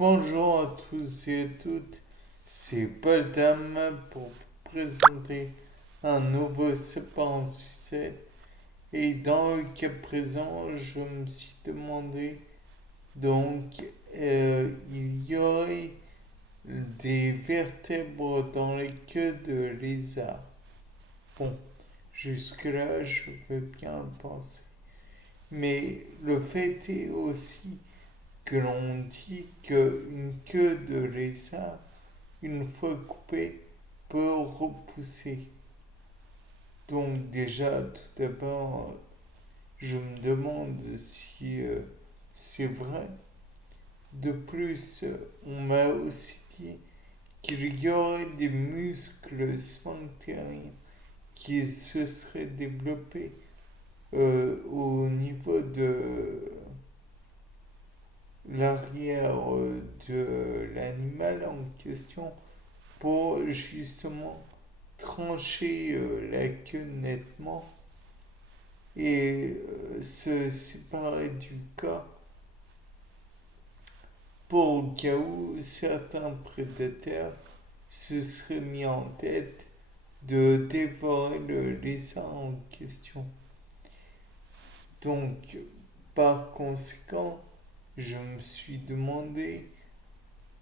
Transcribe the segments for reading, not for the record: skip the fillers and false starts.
Bonjour à tous et à toutes, c'est Paul Dame pour vous présenter un nouveau sapin en sucette. Et dans le cas présent, je me suis demandé, donc, il y aurait des vertèbres dans les queues de lézards. Bon, jusque-là, je veux bien le penser. Mais le fait est aussi que l'on dit qu'une queue de lézard, une fois coupée, peut repousser. Donc déjà, tout d'abord, je me demande si c'est vrai. De plus, on m'a aussi dit qu'il y aurait des muscles sphinctériens qui se seraient développés au niveau de l'arrière de l'animal en question pour justement trancher la queue nettement et se séparer du corps pour le cas où certains prédateurs se seraient mis en tête de dévorer le lézard en question. Donc, par conséquent, je me suis demandé,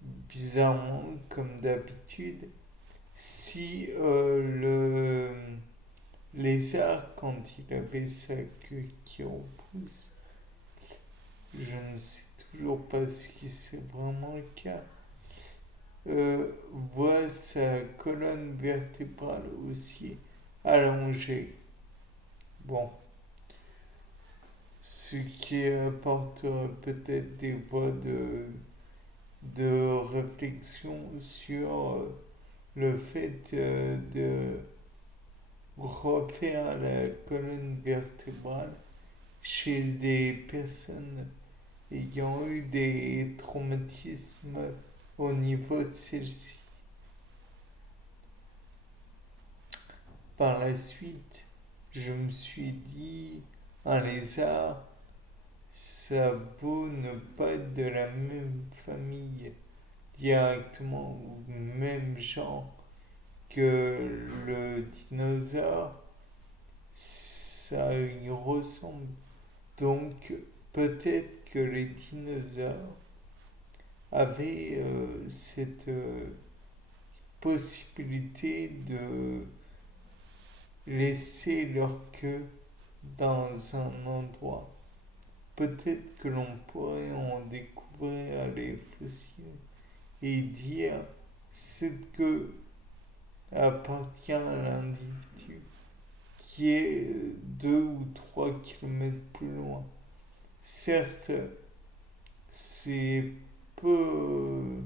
bizarrement comme d'habitude, si le lézard, quand il avait sa queue qui repousse, je ne sais toujours pas si c'est vraiment le cas, voit sa colonne vertébrale aussi allongée. Bon, ce qui apporterait peut-être des voies de réflexion sur le fait de refaire la colonne vertébrale chez des personnes ayant eu des traumatismes au niveau de celle-ci. Par la suite, je me suis dit, un lézard, ça a beau ne pas être de la même famille directement ou même genre que le dinosaure, ça y ressemble. Donc peut-être que les dinosaures avaient cette possibilité de laisser leur queue dans un endroit. Peut-être que l'on pourrait en découvrir les fossiles et dire cette queue appartient à l'individu qui est 2 ou 3 kilomètres plus loin. Certes, c'est peu,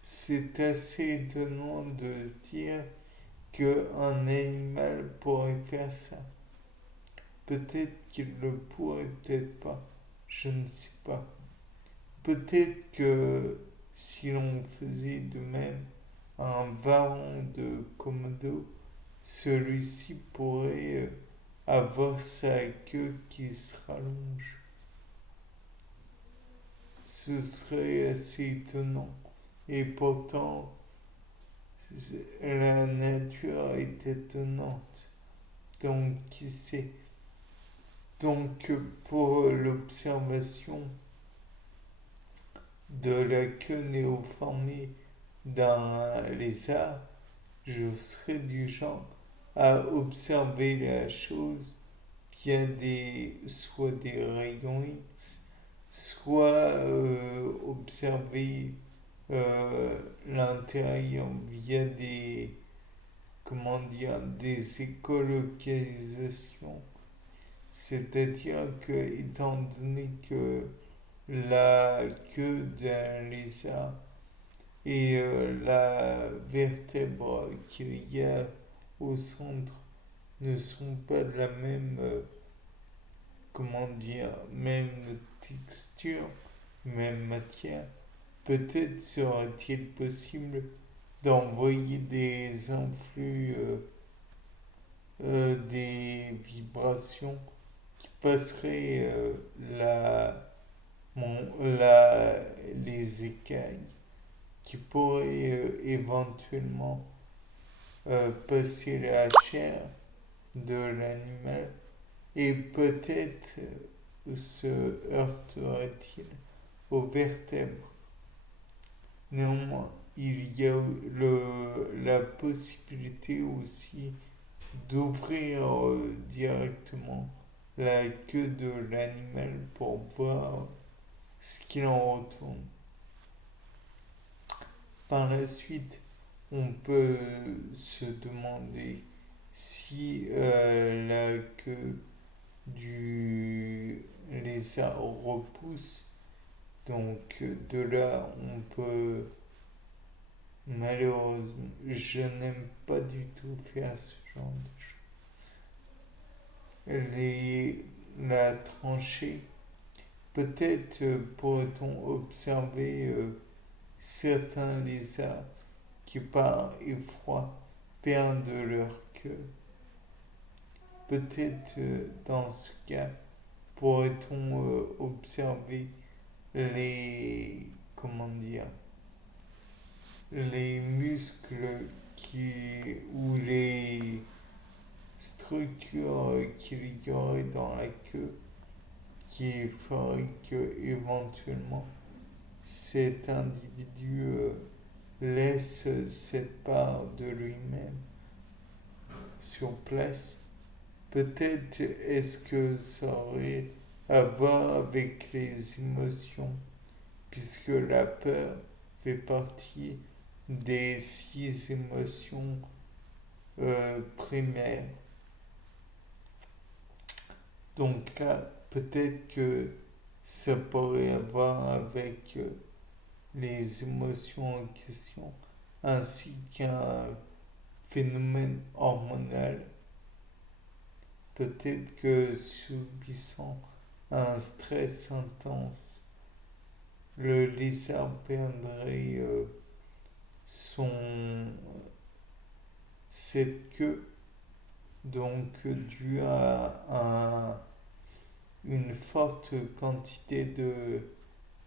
c'est assez étonnant de se dire qu'un animal pourrait faire ça. Peut-être qu'il le pourrait, peut-être pas. Je ne sais pas. Peut-être que si l'on faisait de même un varan de Komodo, celui-ci pourrait avoir sa queue qui se rallonge. Ce serait assez étonnant. Et pourtant, la nature est étonnante. Donc, qui sait? Donc, pour l'observation de la queue néoformée d'un lézard, je serais du genre à observer la chose via soit des rayons X, soit observer l'intérieur via des écolocalisations. C'est-à-dire que, étant donné que la queue d'un lézard et la vertèbre qu'il y a au centre ne sont pas de la même, même texture, même matière, peut-être serait-il possible d'envoyer des influx, des vibrations qui passeraient la, mon- la, les les écailles qui pourraient éventuellement passer la chair de l'animal et peut-être se heurterait-il aux vertèbres. Néanmoins, il y a la possibilité aussi d'ouvrir directement la queue de l'animal pour voir ce qu'il en retourne. Par la suite, on peut se demander si la queue du lézard repousse. Donc de là, on peut malheureusement, je n'aime pas du tout faire ce genre de choses. La tranchée, peut-être pourrait-on observer certains lézards qui par effroi perdent leur queue. Peut-être dans ce cas, pourrait-on observer comment dire, les muscles ou les structures qu'il y aurait dans la queue qui ferait que éventuellement cet individu laisse cette part de lui-même sur place. Peut-être est-ce que ça aurait à voir avec les émotions, puisque la peur fait partie des 6 émotions primaires. Donc là, peut-être que ça pourrait avoir avec les émotions en question, ainsi qu'un phénomène hormonal. Peut-être que subissant un stress intense, le lézard perdrait cette queue, donc dû à une forte quantité de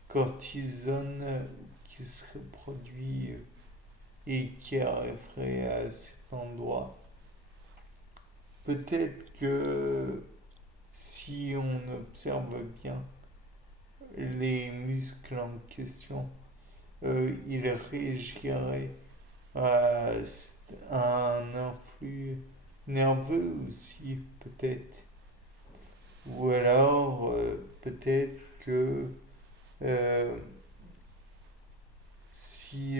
cortisone qui serait produit et qui arriverait à cet endroit. Peut-être que si on observe bien les muscles en question, ils réagiraient à un influx nerveux aussi, peut-être. Ou alors, peut-être que si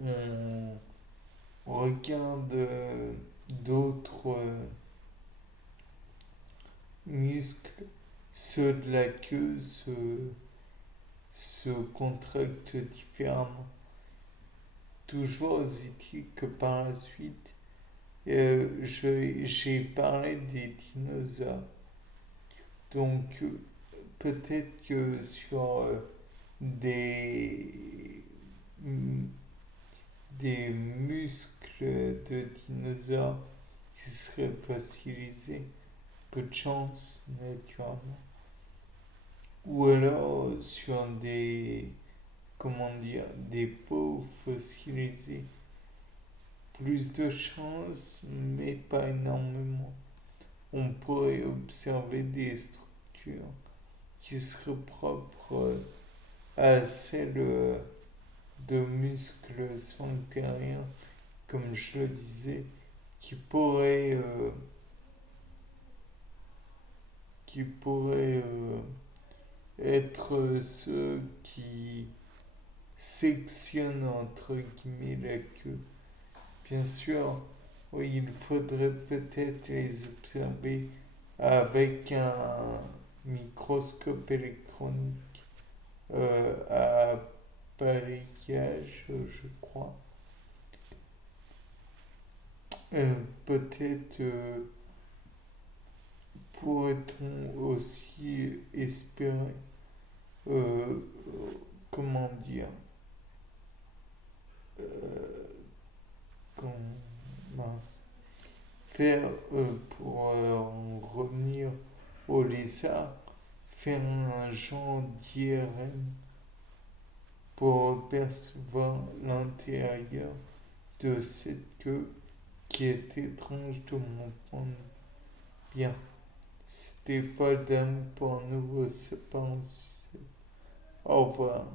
on regarde d'autres muscles, ceux de la queue se contractent différemment. Toujours est-il que par la suite, j'ai parlé des dinosaures. Donc, peut-être que sur des, des muscles de dinosaures qui seraient fossilisés, peu de chance, naturellement. Ou alors sur comment dire, des peaux fossilisées, plus de chance, mais pas énormément. On pourrait observer des structures qui seraient propres à celles de muscles sphinctériens, comme je le disais, qui pourraient être ceux qui sectionnent entre guillemets la queue. Bien sûr, oui, il faudrait peut-être les observer avec un microscope électronique à balayage, je crois. Peut-être pourrait-on aussi espérer, euh, comment dire, comment, mince, faire, pour en revenir au lézard, faire un genre d'IRM pour percevoir l'intérieur de cette queue qui est étrange de mon point de vue. Bien, c'était pas d'âme pour un nouveau sapin. Au revoir.